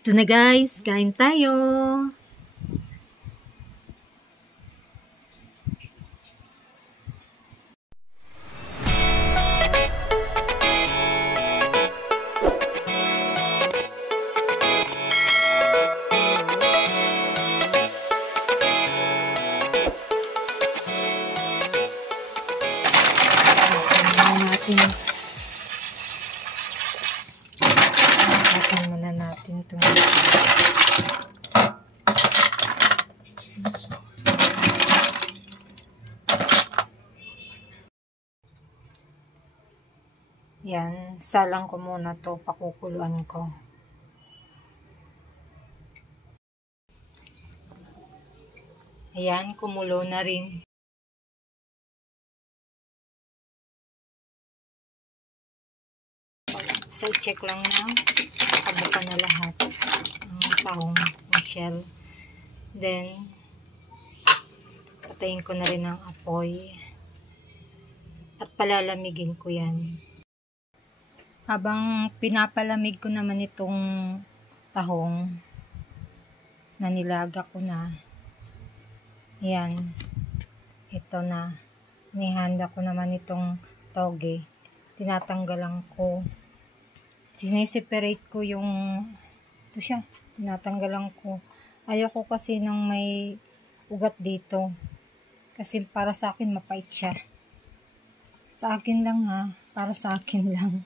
Ito na guys, kain tayo. Tasan muna natin itong yan, salang ko muna to, pakukuluan ko. Ayan, kumulo na rin. So, check lang na nakabuka na lahat ang tahong shell. Then, patayin ko na rin ang apoy at palalamigin ko yan. Habang pinapalamig ko naman itong tahong na nilaga ko na, yan, ito na, nihanda ko naman itong toge. Tinatanggalan ko. Sineseparate ko yung, ito siya, tinatanggalan ko. Ayoko kasi nang may ugat dito. Kasi para sa akin mapait siya. Sa akin lang ha, para sa akin lang.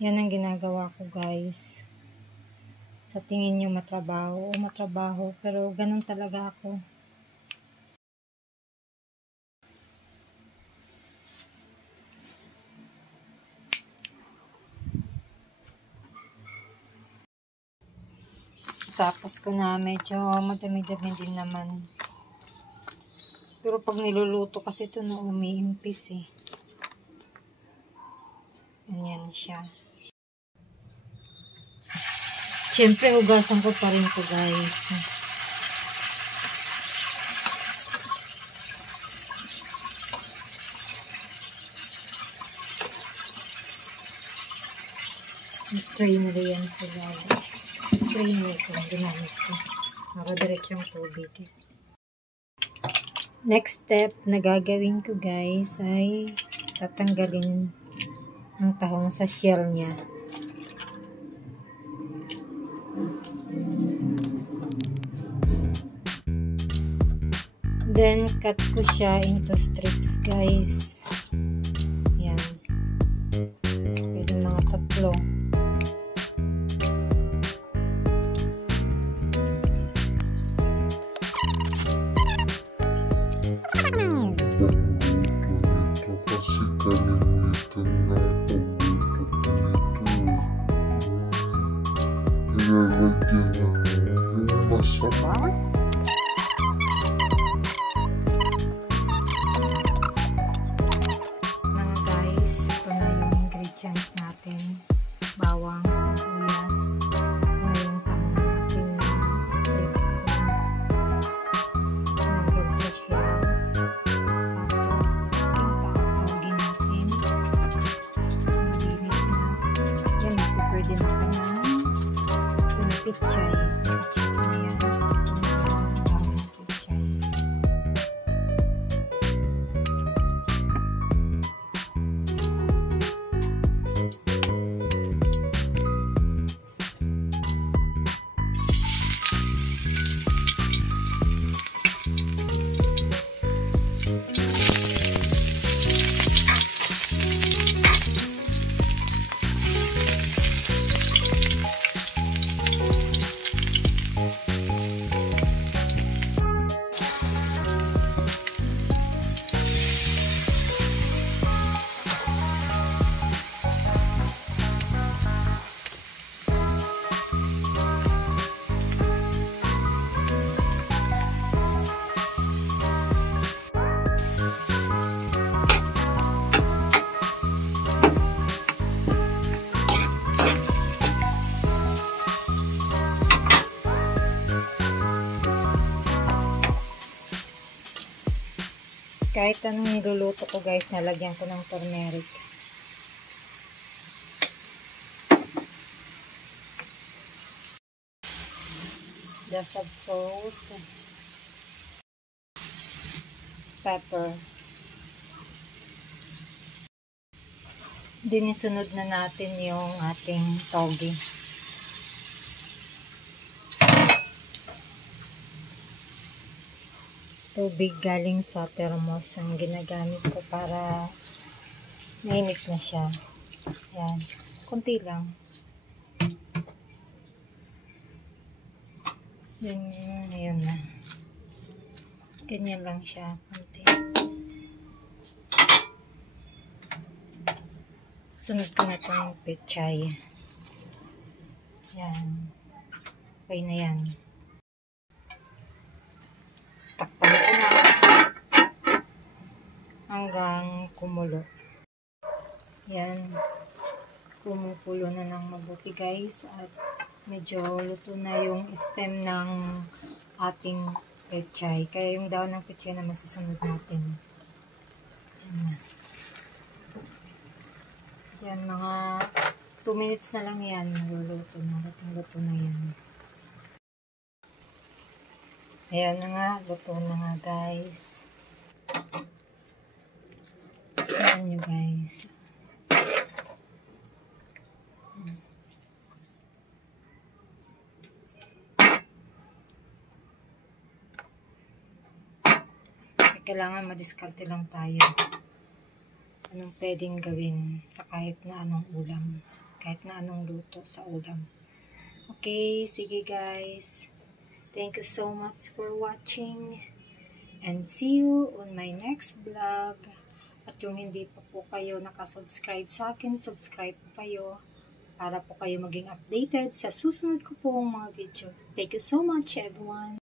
Yan ang ginagawa ko guys. Sa tingin nyo matrabaho, matrabaho, pero ganun talaga ako. Tapos ko na medyo madami-dami din naman. Pero pag niluluto kasi ito na umiimpis eh. Ganyan siya. Siyempre hugasan ko pa rin ito guys. Strain na yan sila. Strain mo ito, ginamit ko. Nakadiretsyong tubig. Next step na gagawin ko guys ay tatanggalin ang tahong sa shell niya. Then cut ko siya into strips guys. Yan. Pwede mga 3. Mga guys, ito na yung ingredient natin. Bawang, sibuyas. Ito na yung tahong natin. Strips ko na. Tinanggal sa shell. Tapos, yung tahong natin. Mabilis na. Yan, pwede na ito na. Ito na pichay. Pichay na yan. Kahit anong niluluto ko guys, nalagyan ko ng turmeric. dash of salt, pepper. Dinisunod na natin yung ating toge. Tubig galing sa thermos ang ginagamit ko para mainit na siya. Ayan. Kunti lang. Ayun na. Ganyan lang siya. Kunti. Sunod ko na itong pechay. Yan. Okay na yan. Takpan ko na hanggang kumulo. Yan. Kumukulo na ng mabuti guys. At medyo luto na yung stem ng ating pechay. Kaya yung daon ng pechay na masusunod natin. Yan na. Yan, mga 2 minutes na lang yan. Luluto na. Luto na yan. Ayan na nga. Luto na nga guys. Ayan nyo guys. Kailangan madiskarte lang tayo. Anong pwedeng gawin sa kahit na anong ulam. Kahit na anong luto sa ulam. Okay, sige guys. Thank you so much for watching. And see you on my next vlog. At yung hindi pa po kayo nakasubscribe sa akin, subscribe po kayo. Para po kayo maging updated sa susunod ko pong mga video. Thank you so much everyone.